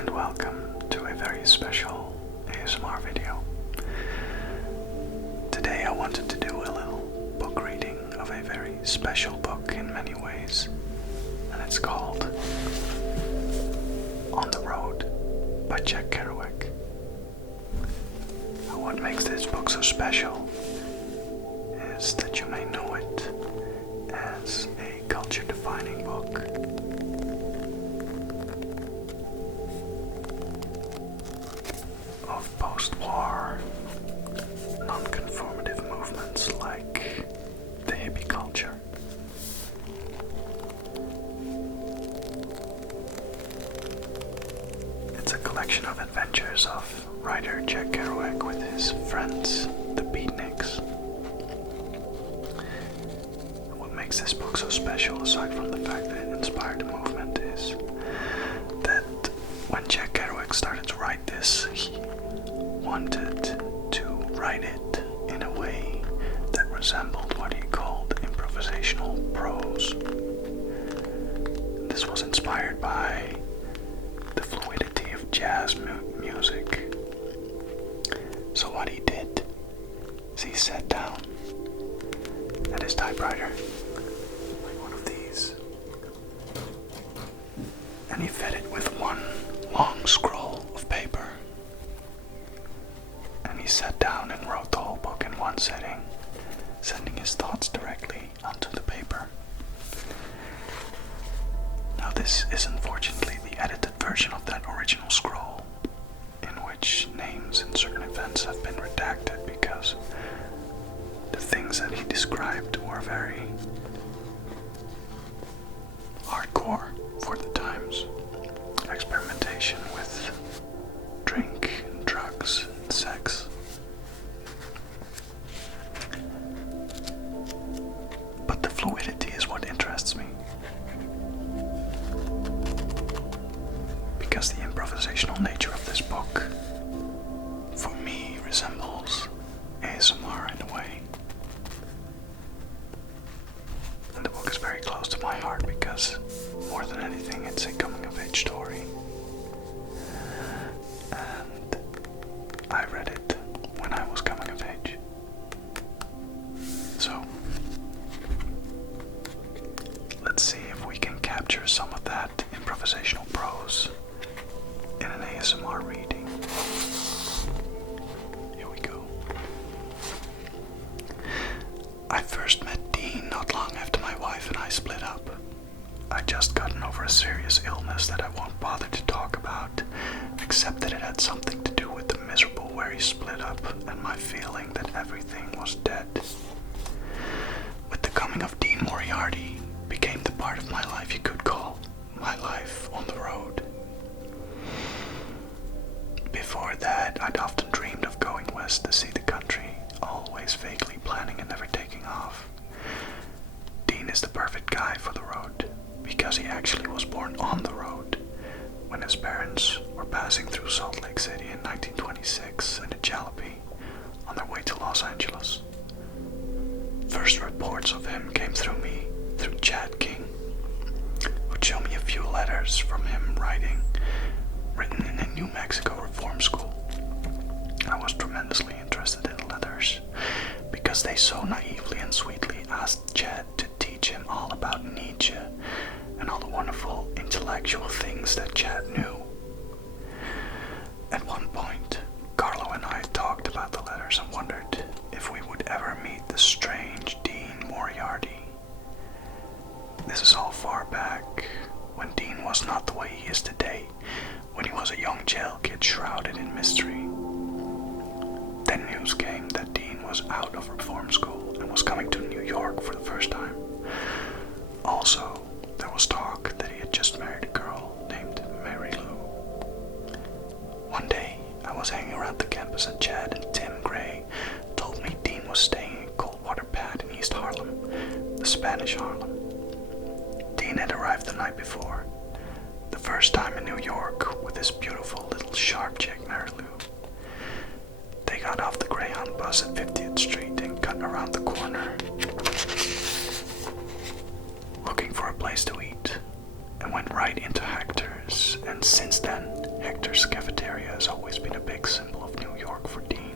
and welcome to a very special ASMR video. Today I wanted to do a little book reading of a very special book in many ways, and it's called On the Road by Kerouac. Now, what makes this book so special is that you may know it as a culture-defining book. Of post-war, non-conformative movements like the hippie culture. It's a collection of adventures of writer Kerouac with his friends, the beatniks. What makes this book so special, aside from the fact that it inspired the movement, is that when Kerouac started to write this, he wanted to write it in a way that resembled what he called improvisational prose. This was inspired by the fluidity of jazz music. So what he did is he sat down at his typewriter, like one of these, and he fed it with one long scroll of paper. And he sat down and wrote the whole book in one sitting, sending his thoughts directly onto the paper. Now this is unfortunately the edited version of that original scroll, in which names and certain events have been redacted because the things that he described were very hardcore for the times. Experimentation with drink and drugs and sex. But the fluidity is what interests me, because the improvisational nature of this book, for me, resembles ASMR in a way. And the book is very close to my heart because, more than anything, it's a coming-of-age story. And I read it when I was coming of age. So, let's see if we can capture some of that improvisational prose in an ASMR reading. Here we go. I first met Dean not long after my wife and I split up. I'd just gotten over a serious illness that I won't bother to talk about, except that it had something to do with the miserable way we split up and my feeling that everything was dead. With the coming of Dean, Moriarty became the part of my life you could call my life on the road. Before that, I'd often dreamed of going west to see the country, always vaguely planning and never taking off. Dean is the perfect guy for the road, because he actually was born on the road when his parents were passing through Salt Lake City in 1926 in a jalopy on their way to Los Angeles. First reports of him came through me, through Chad King, who'd show me a few letters from him written in a New Mexico reform school. I was tremendously interested in the letters because they so naively and sweetly asked Chad to teach him all about Nietzsche and all the wonderful intellectual things that Chad knew. At one point, Carlo and I talked about the letters and wondered if we would ever meet the strange Dean Moriarty. This is all far back, when Dean was not the way he is today, when he was a young jail kid shrouded in mystery. Then news came that Dean was out of reform school and was coming to New York for the first time. Also, there was talk that he had just married a girl named Mary Lou. One day, I was hanging around the campus and Chad and Tim Gray told me Dean was staying in Coldwater Pad in East Harlem, the Spanish Harlem. Dean had arrived the night before, the first time in New York, with his beautiful little sharp chick Mary Lou. They got off the Greyhound bus at 50th Street and cut around the corner, looking for a place to eat, and went right into Hector's, and since then, Hector's cafeteria has always been a big symbol of New York for Dean.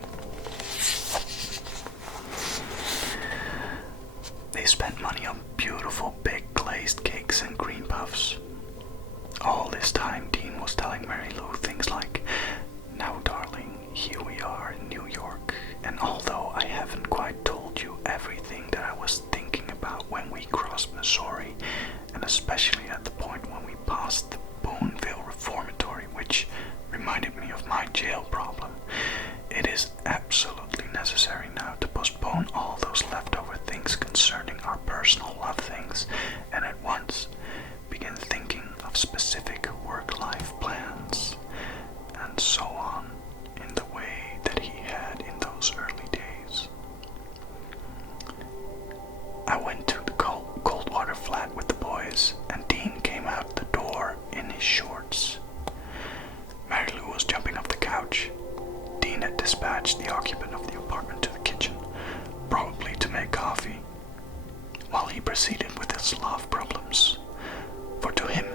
They spent money on beautiful big glazed cakes and cream puffs. All this time, Dean was telling Mary Lou things like, "Now, darling, here we are in New York, and although I haven't quite told you everything that I was thinking about when we crossed Missouri, and especially at the point when we passed the Boonville Reformatory, which reminded me of my jail problem, it is absolutely necessary now to postpone all those leftover things concerning our personal love things, and at once begin thinking of specific work-life plans," and so on, in the way that he had in those early days. I went to the Coldwater flat with the boys, and Dean came out the door in his shorts. Mary Lou was jumping off the couch. Dean had dispatched the occupant of the apartment to the kitchen, probably to make coffee, while he proceeded with his love problems. For to him,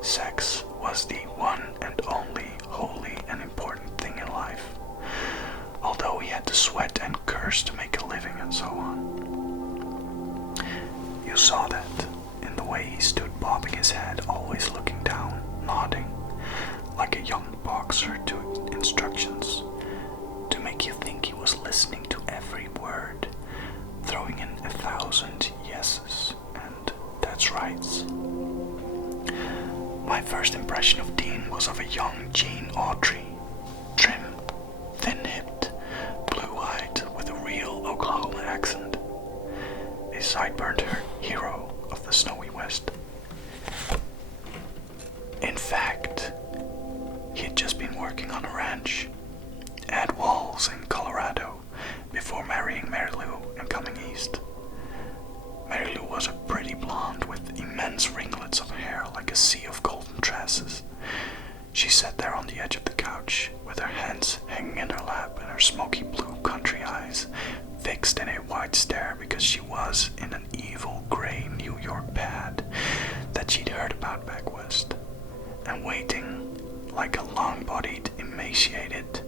sex was the one and only holy and important thing in life, although he had to sweat and curse to make a living and so on. You saw that in the way he stood bobbing his head, always looking down, nodding, like a young boxer to instructions, to make you think he was listening to every word, throwing in 1,000 yeses and that's rights. My first impression of Dean was of a young Gene Autry, trim, thin-hipped, blue-eyed, with a real Oklahoma accent, a sideburnt hero of the snowy West. In fact, he had just been working on a ranch at Walls in Colorado before marrying Mary Lou and coming east. Mary Lou was a pretty blonde with immense ringlets of hair like a sea of golden tresses. She sat there on the edge of the couch with her hands hanging in her lap and her smoky blue country eyes fixed in a wide stare because she was in an evil gray New York pad that she'd heard about back west, and waiting like a long-bodied, emaciated,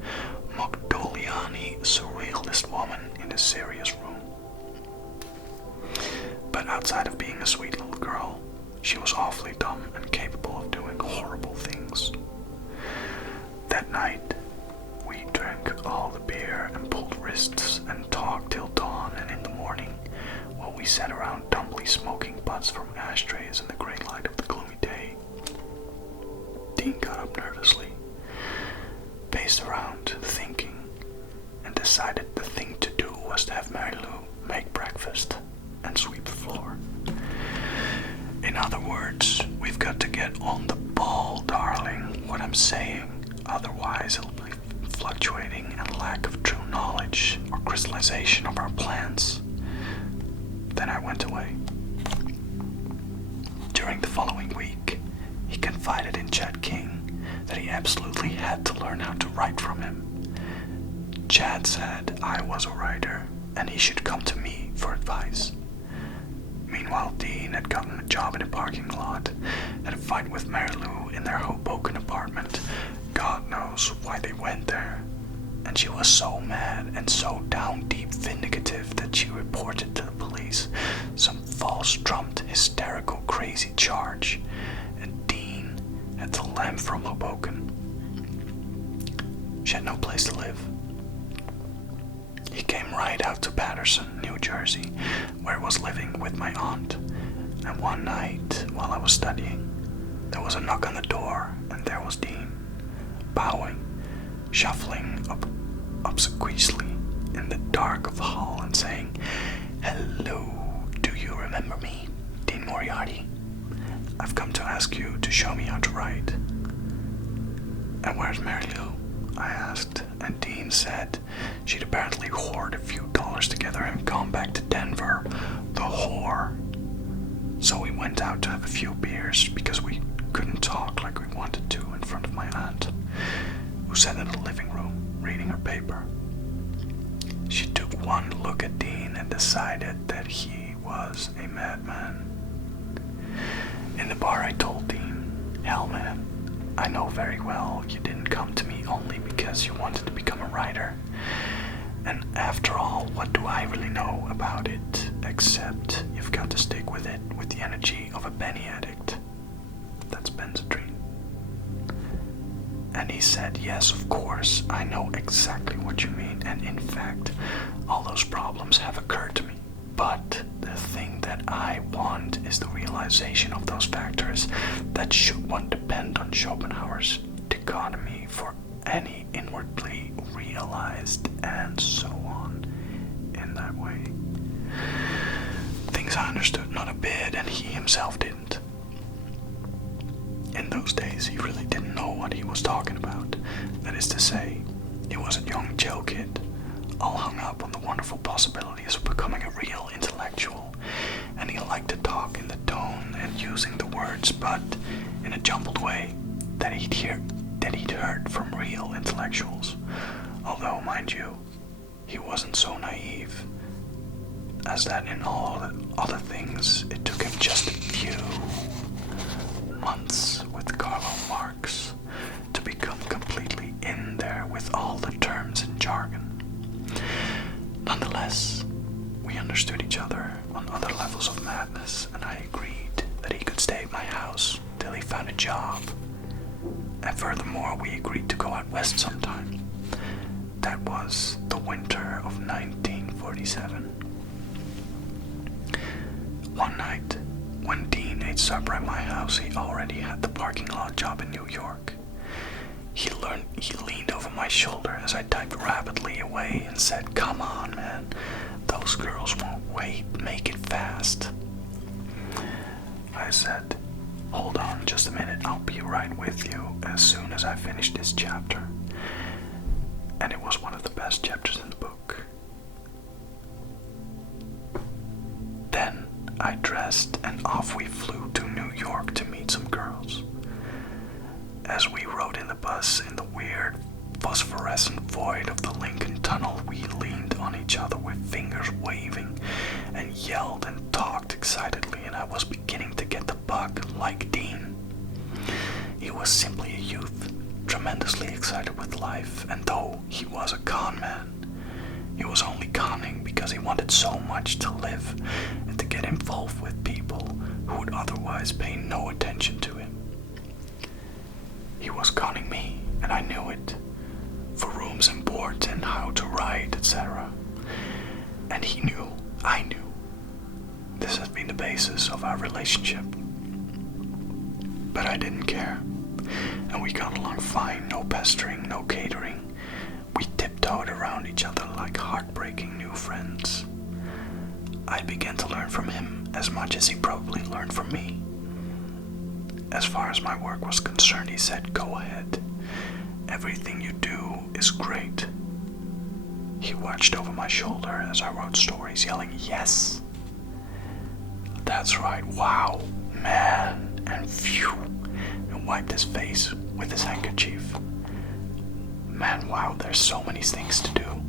Modigliani surrealist woman in a serious room. But outside of being a sweet little girl, she was awfully dumb and capable of doing horrible things. That night, we drank all the beer and pulled wrists and talked till dawn, and in the morning, while we sat around dumbly smoking butts from ashtrays in the gray light of the gloomy day, Dean got up nervously, paced around thinking, and decided the thing to do was to have Mary Lou make breakfast and sweep the floor. In other words, we've got to get on the ball, darling, what I'm saying, otherwise it'll be fluctuating and lack of true knowledge or crystallization of our plans. Then I went away. During the following week, he confided in Chad King that he absolutely had to learn how to write from him. Chad said I was a writer and he should come to me for advice. Meanwhile, Dean had gotten a job in a parking lot, had a fight with Mary Lou in their Hoboken apartment. God knows why they went there. And she was so mad and so down deep vindicative that she reported to the police some false-trumped, hysterical, crazy charge, and Dean had to lamp from Hoboken. She had no place to live. He came right out to Patterson, New Jersey, where I was living with my aunt, and one night, while I was studying, there was a knock on the door, and there was Dean, bowing, shuffling obsequiously in the dark of the hall and saying, "Hello, do you remember me, Dean Moriarty? I've come to ask you to show me how to write." "And where's Mary Lou?" I asked, and Dean said she'd apparently hoarded a few dollars together and gone back to Denver, the whore. So we went out to have a few beers because we couldn't talk like we wanted to in front of my aunt, who sat in the living room reading her paper. She took one look at Dean and decided that he was a madman. In the bar I told Dean, "Hell, man, I know very well you didn't come to me only because you wanted to become a writer. And after all, what do I really know about it, except you've got to stick with it with the energy of a Benny addict. That's Benzedrine. And he said, yes, of course, I know exactly what you mean, and in fact, all those problems have occurred to me. But the thing that I want is the realization of those factors that should one depend on Schopenhauer's dichotomy for any inwardly realized, and so on, in that way. Things I understood not a bit, and he himself didn't. In those days, he really didn't know what he was talking about. That is to say, he was a young Joe kid, all hung up on the wonderful possibilities of becoming a real intellectual, and he liked to talk in the tone and using the words, but in a jumbled way that he'd heard from real intellectuals. Although, mind you, he wasn't so naive, as that in all other things it took him just a few months with Carlo Marx to become completely in there with all the terms and jargon. Nonetheless, we understood each other on other levels of madness, and I agreed that he could stay at my house till he found a job. And furthermore, we agreed to go out west sometime. That was the winter of 1947. One night, when Dean ate supper at my house, he already had the parking lot job in New York. He leaned over my shoulder as I typed rapidly away and said, "Come on, man, those girls won't wait, make it fast." I said, "Hold on just a minute, I'll be right with you as soon as I finish this chapter." And it was one of the best chapters in the book. Then I dressed and off we flew to New York to meet some girls. As we rode in the bus in the weird phosphorescent void of the Lincoln Tunnel, we leaned on each other with fingers waving and yelled and talked excitedly, and I was beginning to get the bug like Dean. He was simply a youth, tremendously excited with life, and though he was a con man, he was only conning because he wanted so much to live and to get involved with people who would otherwise pay no attention to him. He was conning me, and I knew it, for rooms and board and how to write, etc. And he knew, I knew. This has been the basis of our relationship. But I didn't care, and we got along fine, no pestering, no catering. We tiptoed around each other like heartbreaking new friends. I began to learn from him as much as he probably learned from me. As far as my work was concerned, he said, "Go ahead. Everything you do is great." He watched over my shoulder as I wrote stories, yelling, "Yes! That's right, wow, man, and phew," and wiped his face with his handkerchief. Man, wow, there's so many things to do,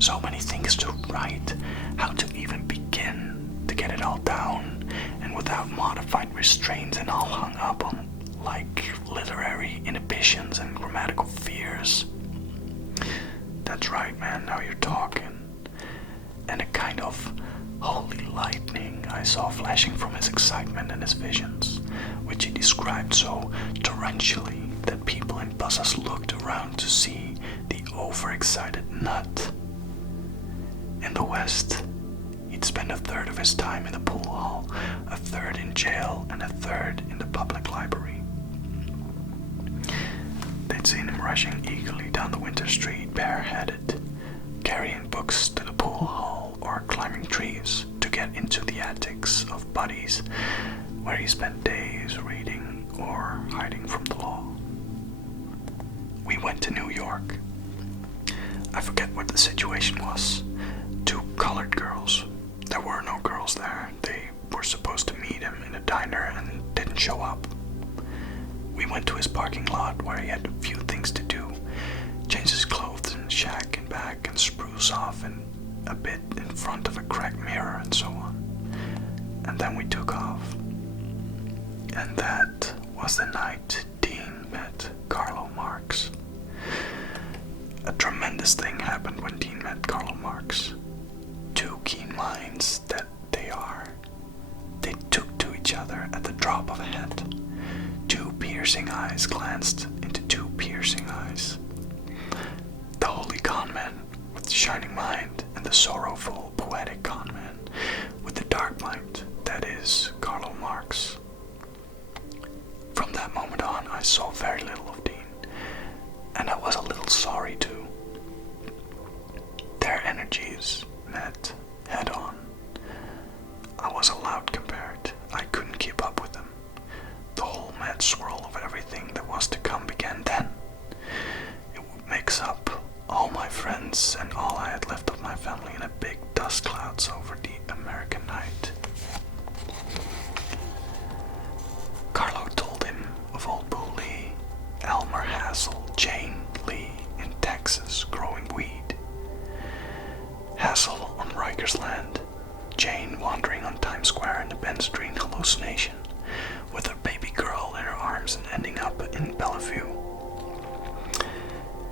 so many things to write, how to even begin to get it all down, and without modified restraints and all hung up on like literary inhibitions and grammatical fears. That's right, man, now you're talking. And a kind of holy lightning I saw flashing from his excitement and his visions, which he described so torrentially that people in buses looked around to see the overexcited nut. In the West, he'd spend a third of his time in the pool hall, a third in jail, and a third in the public library. They'd seen him rushing eagerly down the winter street, bareheaded, carrying books to the pool hall, or climbing trees to get into the attics of buddies, where he spent days reading or hiding from the law. We went to New York. I forget what the situation was. 2 colored girls. There were no girls there. They were supposed to meet him in a diner and didn't show up. We went to his parking lot where he had a few things to do. Change his clothes and shack and back and spruce off and a bit in front of a cracked mirror and so on. And then we took off. And that was the night Dean met Carlo Marx. A tremendous thing happened when Dean met Carlo Marx. Two keen minds that they are. They took to each other at the drop of a hat. Two piercing eyes glanced into two piercing eyes. The holy conman with the shining mind, and the sorrowful, poetic conman with the dark mind, that is, Carlo Marx. From that moment on, I saw very little of Dean, and I was a little sorry too. Their energies met head on. I was a loud compared. I couldn't keep up with them. The whole mad swirl of everything that was to come began then. It would mix up all my friends and all I had left of my family in a big dust clouds over the American night. Carlo told him of old Boo Lee, Elmer Hassel, Jane Lee in Texas growing weed. Hassel on Rikers Land, Jane wandering on Times Square in the Ben Street hallucination, with her baby girl in her arms and ending up in Bellevue.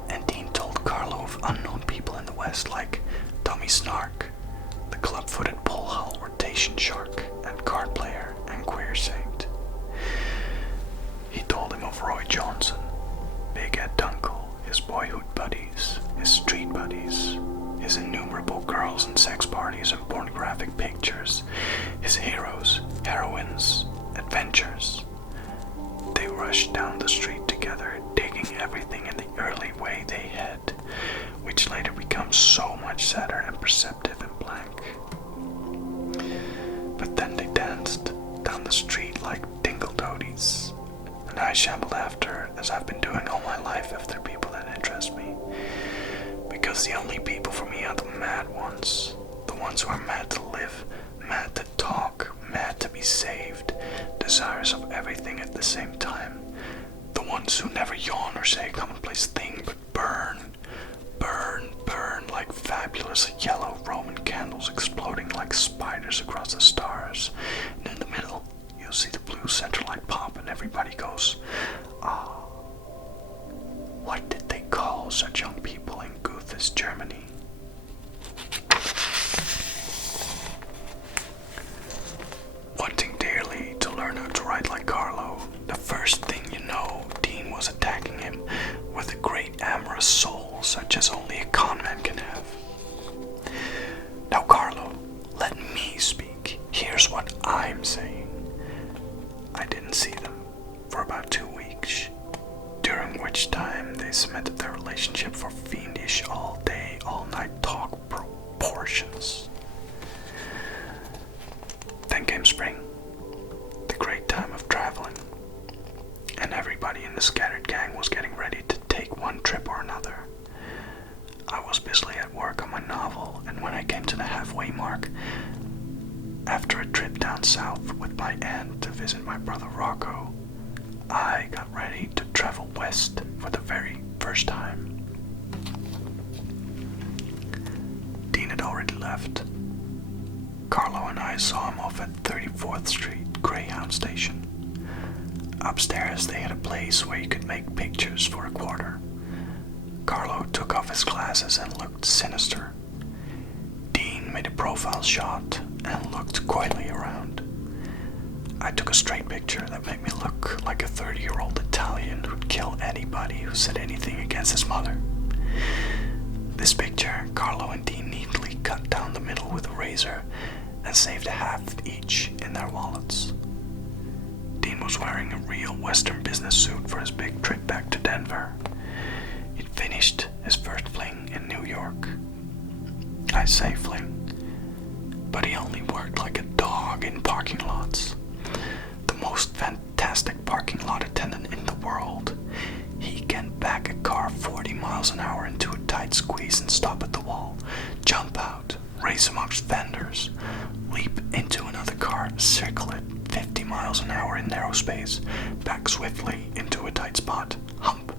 And Dean told Carlo of unknown people in the West like Tommy Snark, the club-footed pull-hull rotation shark and card player and queer saint. He told him of Roy Johnson, Big Ed Dunkel, his boyhood buddies, his street buddies, his innumerable girls and sex parties and pornographic pictures, his heroes, heroines, adventures. They rushed down the street together, digging everything in the early way they had, which later becomes so much sadder and perceptive and blank. But then they danced down the street like dingle toadies, and I shambled after, as I've been doing all my life after people that interest me. Because the only people for me are the mad ones. The ones who are mad to live, mad to talk, mad to be saved, desirous of everything at the same time. The ones who never yawn or say a commonplace thing, but burn, burn, burn like fabulous yellow Roman candles exploding like spiders across the stars. And in the middle, you'll see the blue center light pop and everybody goes, ah. What did they call such young people in Goethe's Germany? Wanting dearly to learn how to write like Carlo, the first thing you know, Dean was attacking him with a great amorous soul such as only a conman can have. Now Carlo, let me speak. Here's what I'm saying. I didn't see them for about 2 weeks, during which time they cemented their relationship for fiendish all-day, all-night talk proportions. Then came spring, the great time of traveling, and everybody in the scattered gang was getting ready to take one trip or another. I was busily at work on my novel, and when I came to the halfway mark, after a trip down south with my aunt to visit my brother Rocco, I got ready to travel west for the very first time. Dean had already left. Carlo and I saw him off at 34th Street Greyhound Station. Upstairs they had a place where you could make pictures for a quarter. Carlo took off his glasses and looked sinister. Dean made a profile shot and looked coyly around. I took a straight picture that made me look like a 30-year-old Italian who'd kill anybody who said anything against his mother. This picture, Carlo and Dean neatly cut down the middle with a razor and saved a half each in their wallets. Dean was wearing a real Western business suit for his big trip back to Denver. He'd finished his first fling in New York. I say fling, but he only worked like a dog in parking lots. The most fantastic parking lot attendant in the world. He can back a car 40 miles an hour into a tight squeeze and stop at the wall, jump out, race amongst vendors, leap into another car, circle it 50 miles an hour in narrow space, back swiftly into a tight spot, hump,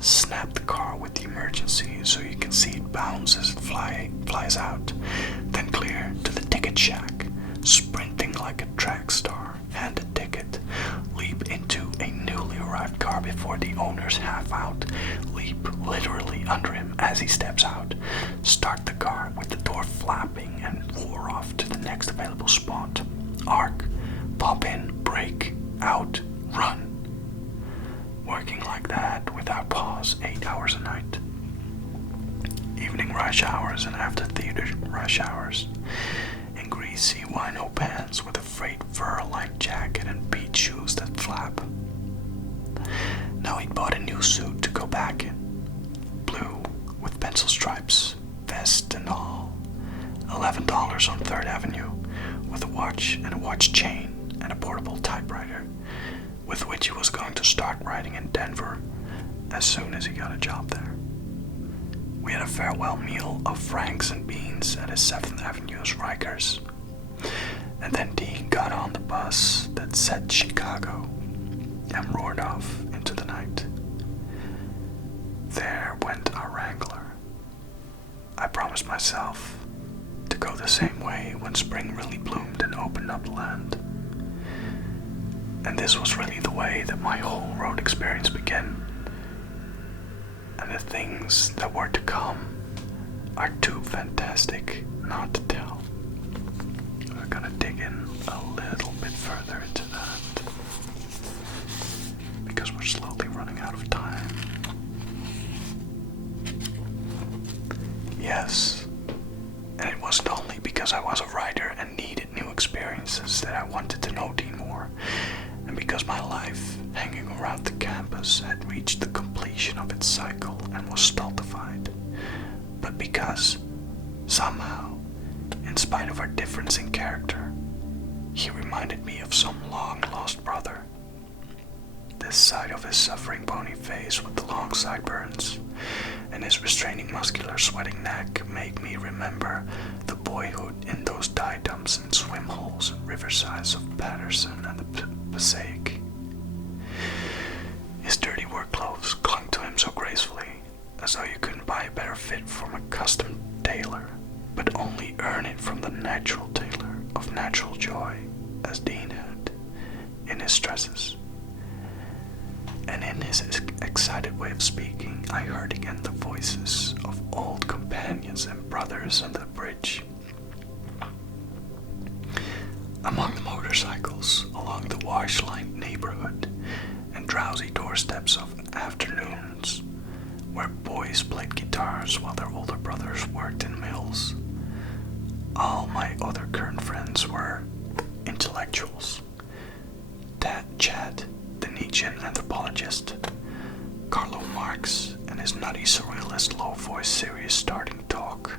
snap the car with the emergency so you can see it bounce as it flies out, then clear to the ticket shack, sprinting like a track star, hand a ticket, leap into a newly arrived car before or the owner's half out, leap literally under him as he steps out, start the car with the door flapping, and roar off to the next available spot. Arc, pop in, brake, out, run. Working like that without pause 8 hours a night. Evening rush hours and after theater rush hours. In greasy wino pants with a frayed fur-lined jacket and beach shoes that flap. Now he'd bought a new suit to go back in. Blue with pencil stripes, vest and all. $11 on 3rd Avenue with a watch and a watch chain and a portable typewriter with which he was going to start writing in Denver as soon as he got a job there. We had a farewell meal of franks and beans at his 7th Avenue's Rikers. And then Dean got on the bus that said Chicago and roared off into the night. There went our Wrangler. I promised myself to go the same way when spring really bloomed and opened up the land. And this was really the way that my whole road experience began. And the things that were to come are too fantastic not to tell. We're gonna dig in a little bit further into that because we're slowly running out of time. Yes, and it wasn't only because I was a writer and needed new experiences that I wanted to know Dean more, and because my life hanging around the campus had reached the completion of its cycle and was stultified, but because, somehow, in spite of our difference in character, he reminded me of some long-lost brother. This side of his suffering bony face with the long sideburns, and his restraining muscular sweating neck made me remember the boyhood in those dye dumps and swim holes and riversides of Patterson and the Passaic. His dirty work clothes clung to him so gracefully, as though you couldn't buy a better fit from a custom tailor, but only earn it from the natural tailor of natural joy, as Dean had, in his stresses. And in his excited way of speaking, I heard again the voices of old companions and brothers under the bridge. Among the motorcycles along the wash-lined neighborhood and drowsy doorsteps of afternoons, where boys played guitars while their older brothers worked in mills, all my other current friends were intellectuals. Chad, the Nietzschean anthropologist, Carlo Marx and his nutty surrealist low-voiced serious starting talk,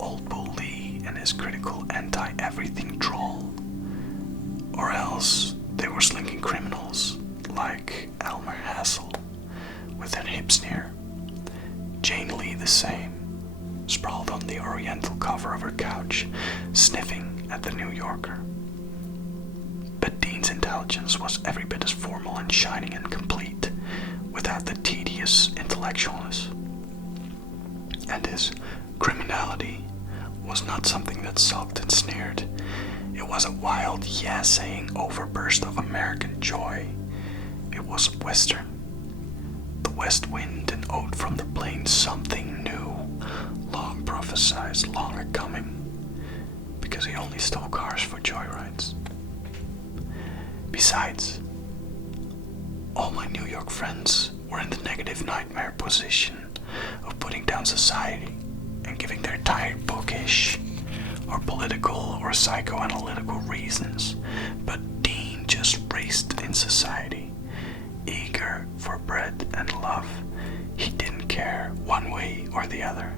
Old Bull Lee and his critical anti-everything drawl, or else they were slinking criminals like Elmer Hassel with an hip sneer, Jane Lee the same, sprawled on the oriental cover of her couch, sniffing at the New Yorker. But Dean's intelligence was every bit as formal and shining and complete, without the tedious intellectualness. And his criminality was not something that sulked and sneered. It was a wild, yeah-saying overburst of American joy. It was Western. The west wind and ode from the plains something new, long prophesied, long a-coming, because he only stole cars for joyrides. Besides, all my New York friends were in the negative nightmare position of putting down society and giving their tired bookish or political or psychoanalytical reasons, but Dean just raced in society, eager for bread and love. He didn't care one way or the other.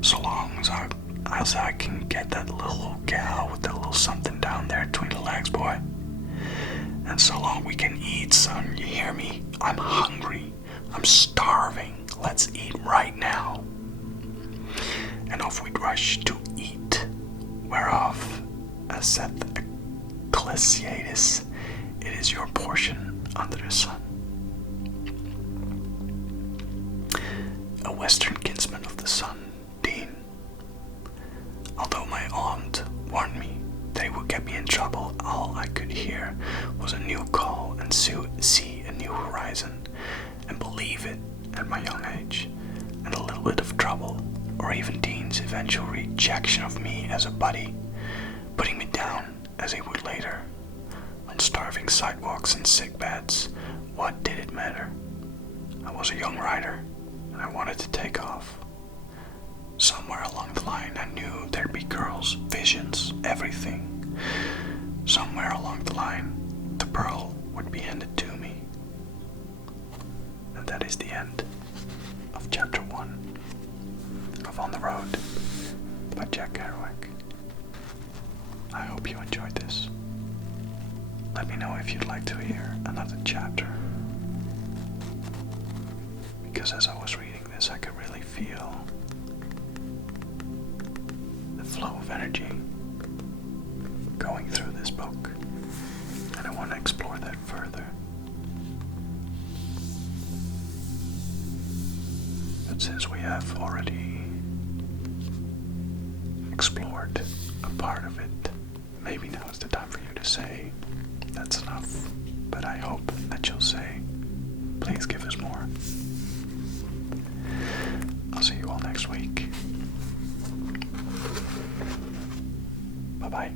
So long as I can get that little gal with that little something down there between the legs, boy. And so long we can eat, son, you hear me? I'm hungry. I'm starving. Let's eat right now. And off we'd rush to eat, whereof, as saith Ecclesiastes, it is your portion under the sun. A Western kinsman of the sun, Dean. Although my aunt warned me that it would get me in trouble, all I could hear was a new call and see a new new horizon, and believe it at my young age, and a little bit of trouble, or even Dean's eventual rejection of me as a buddy, putting me down as he would later, on starving sidewalks and sick beds, what did it matter? I was a young writer, and I wanted to take off. Somewhere along the line I knew there'd be girls, visions, everything. Somewhere along the line, the pearl would be handed to me. And that is the end of chapter 1 of On the Road by Jack Kerouac. I hope you enjoyed this. Let me know if you'd like to hear another chapter. Because as I was reading this, I could really feel the flow of energy going through this book, and I want to explore that further. But since we have already explored a part of it, maybe now is the time for you to say, that's enough. But I hope that you'll say, please give us more. I'll see you all next week. Bye-bye.